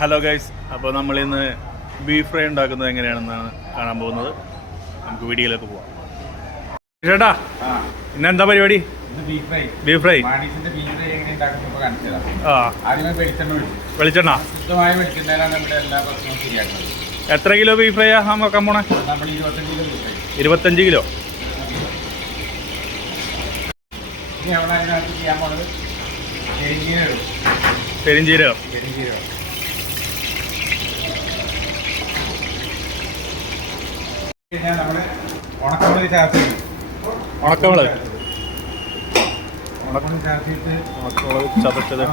Hello guys, അപ്പോൾ നമ്മളിന്ന് beef fry ഉണ്ടാക്കുന്നത് എങ്ങനെയാണെന്നാണ് കാണാൻ പോകുന്നത്. നമുക്ക് വീഡിയോയിലേക്ക് പോവാം. ചേട്ടാ, ഇന്നെന്താ പരിപാടി? Beef fry. വെളിച്ചെണ്ണ. എത്ര കിലോ ബീഫ് ഫ്രൈ വെക്കാൻ പോണേ? 25 കിലോ. പെരിഞ്ചീരകം. ഉണക്കമുളക് ചേർത്ത് ചതച്ചത്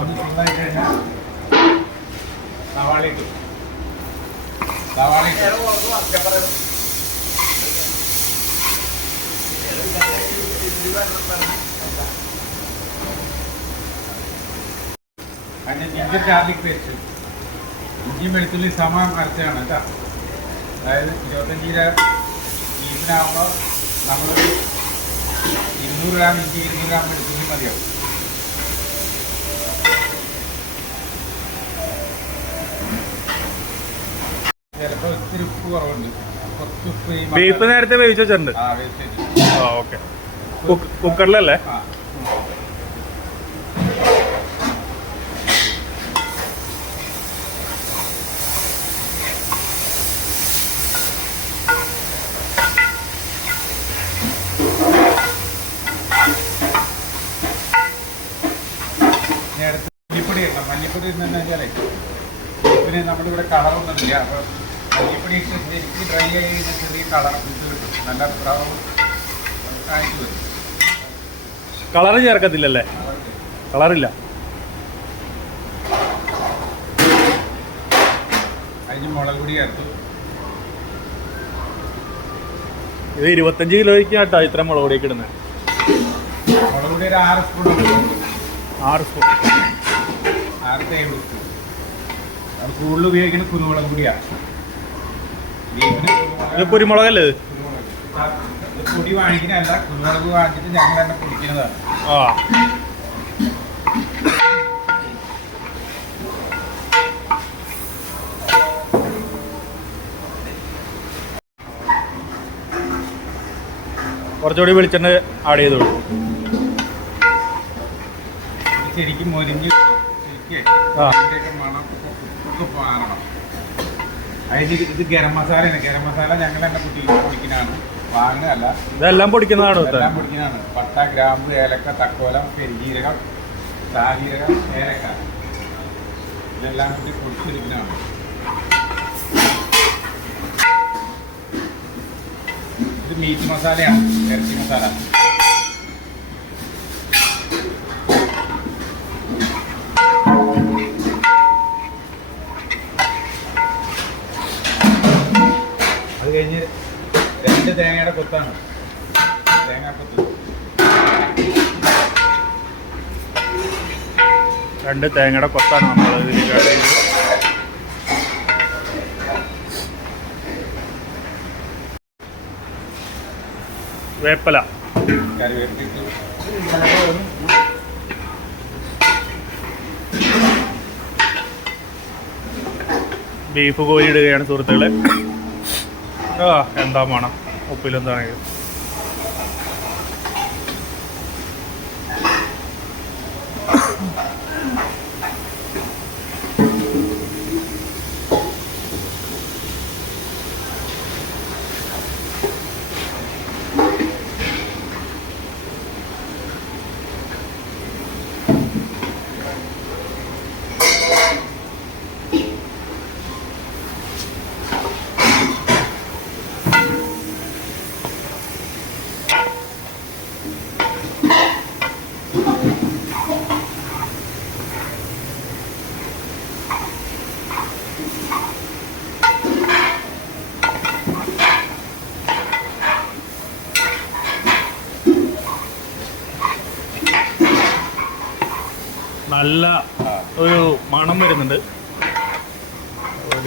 സവാള ഇട്ടു. അതിൻ്റെ ജിഞ്ചർ ഗാർലിക് പേസ്റ്റ്, ഇഞ്ചിയും വെളുത്തുള്ളി സമം അരച്ചാണ് കേട്ടോ. അതായത് 25 ബീഫിനാകുമ്പോൾ നമ്മളൊരു 200 ഗ്രാം ഇഞ്ചി 200 ഗ്രാം വെളുത്തുള്ളി മതിയാവും. ചിലപ്പോൾ ഒത്തിരി ഉപ്പ് കുറവുണ്ട്. കുറച്ച് ഉപ്പ് ബീഫ് നേരത്തെ വേവിച്ച് വെച്ചിട്ടുണ്ട്. ഓക്കെ. കുക്കറിലല്ലേ? മല്ലിപ്പൊടി ഇടണം. മല്ലിപ്പൊടി ഇടുന്നതെന്ന് വെച്ചാലേ ബീഫിന് നമ്മളിവിടെ കളറൊന്നുമില്ല. അപ്പോൾ മല്ലിപ്പൊടി ഇട്ട് ശരിക്കും ഡ്രൈ ആയി കഴിഞ്ഞാൽ ചെറിയ കളർ ഇത് കിട്ടും. നല്ല ബ്രൗൺ ആയിട്ട് വരും. കളറ് ചേർക്കത്തില്ലല്ലേ? കളറില്ല. അതിന് മുളക് പൊടി ചേർത്തു. ഇത് 25 കിലോയ്ക്ക് കേട്ടോ ഇത്ര മുളക് പൊടിയൊക്കെ ഇടുന്നത്. മുളക് പൊടി ഒരു 6 സ്പൂൺ. 6 സ്പൂൺ. 6 table spoon. അത് കൂടുതൽ ഉപയോഗിക്കുന്ന കുരുമുളക് പൊടിയാണ്. ഇത് കുരുമുളകല്ലേ? പൊടി വാങ്ങിക്കുന്നതല്ല, കുരുമുളക് വാങ്ങിച്ചിട്ട് ഞങ്ങൾ തന്നെ പൊടിക്കുന്നതാണ്. കുറച്ചുകൂടി വെളിച്ചെണ്ണ ആഡ് ചെയ്തോളൂ. ശരിക്കും മൊരിഞ്ഞ് ശരിക്കും മണം ഒക്കെ മാറണം. അതിന് ഇത് ഗരം മസാലയാണ്. ഗരം മസാല ഞങ്ങൾ തന്നെ പൊടിക്കുന്നതാണ്, വാങ്ങുന്നതല്ല. ഇതെല്ലാം പൊടിക്കുന്നതാണ്. എല്ലാം പൊടിക്കുന്നതാണ്. പട്ട, ഗ്രാമ്പ്, ഏലക്ക, തക്കോലം, പെരിഞ്ജീരകം, സാജീരകം, ഏലക്ക, ഇതെല്ലാം കൂടി പൊടിച്ചെടുക്കുന്നതാണ്. ഇത് മീറ്റ് മസാലയാണ്, ഇറച്ചി മസാല. അത് കഴിഞ്ഞ് 2 തേങ്ങയുടെ കൊത്താണ്. തേങ്ങാക്കൊത്ത് 2 തേങ്ങയുടെ കൊത്താണ് നമ്മൾ ഇതിൽ ആഡ് ചെയ്തത്. വേപ്പല, കറിവേപ്പിട്ട് ബീഫ് കോരിയിടുകയാണ് സുഹൃത്തുക്കളെ. എന്താ വേണം ഉപ്പിലെന്താണെങ്കിലും. നല്ല ഒരു മണം വരുന്നുണ്ട്.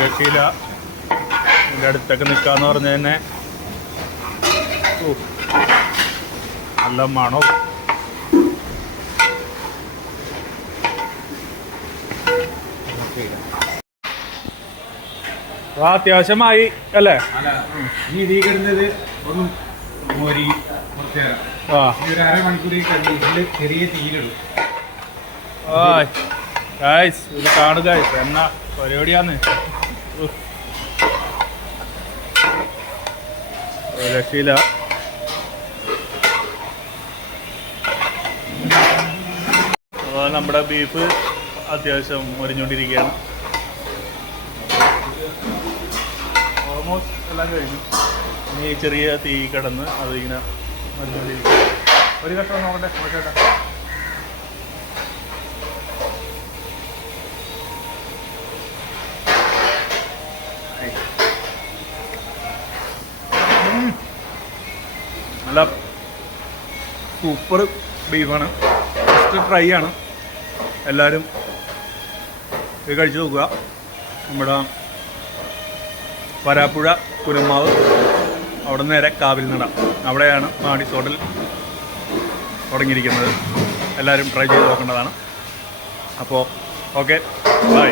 രക്ഷയില്ല. ഇതിൻ്റെ അടുത്തൊക്കെ നിൽക്കാന്ന് പറഞ്ഞ് തന്നെ നല്ല മണവും. അത്യാവശ്യമായി അല്ലേ? അല്ല ഇനി ഇതിൽ കിടന്നത് ഒന്ന് മോരി കുറച്ച് നേരം ആ ഒരു അരമണിക്കൂർ കഴിഞ്ഞ് ഇതിൽ ചെറിയ തീയിലിടും. ഗായ്സ് ഇത് കാണുക എന്നാ പരിപാടിയാന്ന്. രക്ഷയില്ല. നമ്മുടെ ബീഫ് അത്യാവശ്യം മുരിഞ്ഞുകൊണ്ടിരിക്കുകയാണ്. ഓൾമോസ്റ്റ് എല്ലാം കഴിഞ്ഞു. ഇനി ചെറിയ തീ കിടന്ന് അത് ഇങ്ങനെ മുരിഞ്ഞുകൊണ്ടിരിക്കും. ഒരു കഷ്ണം നോക്കട്ടെ നോക്കട്ടെ. നല്ല സൂപ്പർ ബീഫാണ്. ഫസ്റ്റ് ട്രൈ ആണ്. എല്ലാവരും ഇത് കഴിച്ചു നോക്കുക. നമ്മുടെ വരാപ്പുഴ കുരമാവ് അവിടെ നേരെ കാവിൽ നട അവിടെയാണ് മാഡിസ് ഹോട്ടൽ തുടങ്ങിയിരിക്കുന്നത്. എല്ലാവരും ട്രൈ ചെയ്ത് നോക്കേണ്ടതാണ്. അപ്പോൾ ഓക്കെ ബൈ.